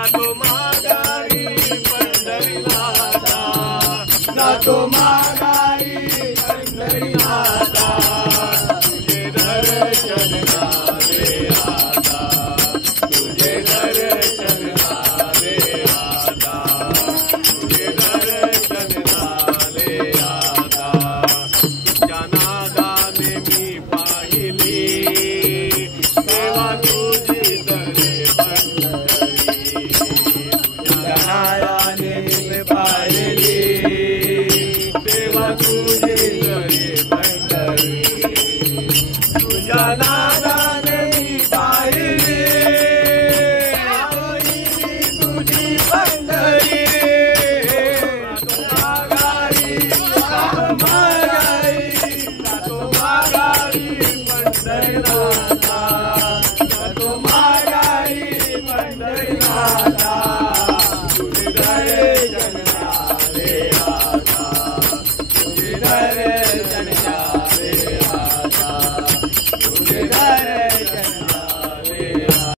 जातो माघारी पंढरीनाथा, जातो माघारी पंढरीनाथा, तुझे दर्शन झाले आता, तुझे दर्शन झाले आता, तुझे दर्शन झाले आता. तुझ्या नादाने मी पाहिली तेव्हा तुझी दरे पंढरी, तुझ्या नादाने मी पाहिली तेव्हा तुझी दरे पंढरी, तुझ्या नादाने मी पाहिली तुझी पंढरी. माघारी माघारी जातो माघारी पंढरीनाथा, जातो माघारी पंढरीनाथा, तुझे दर्शन झाले आता, तुझे दर्शन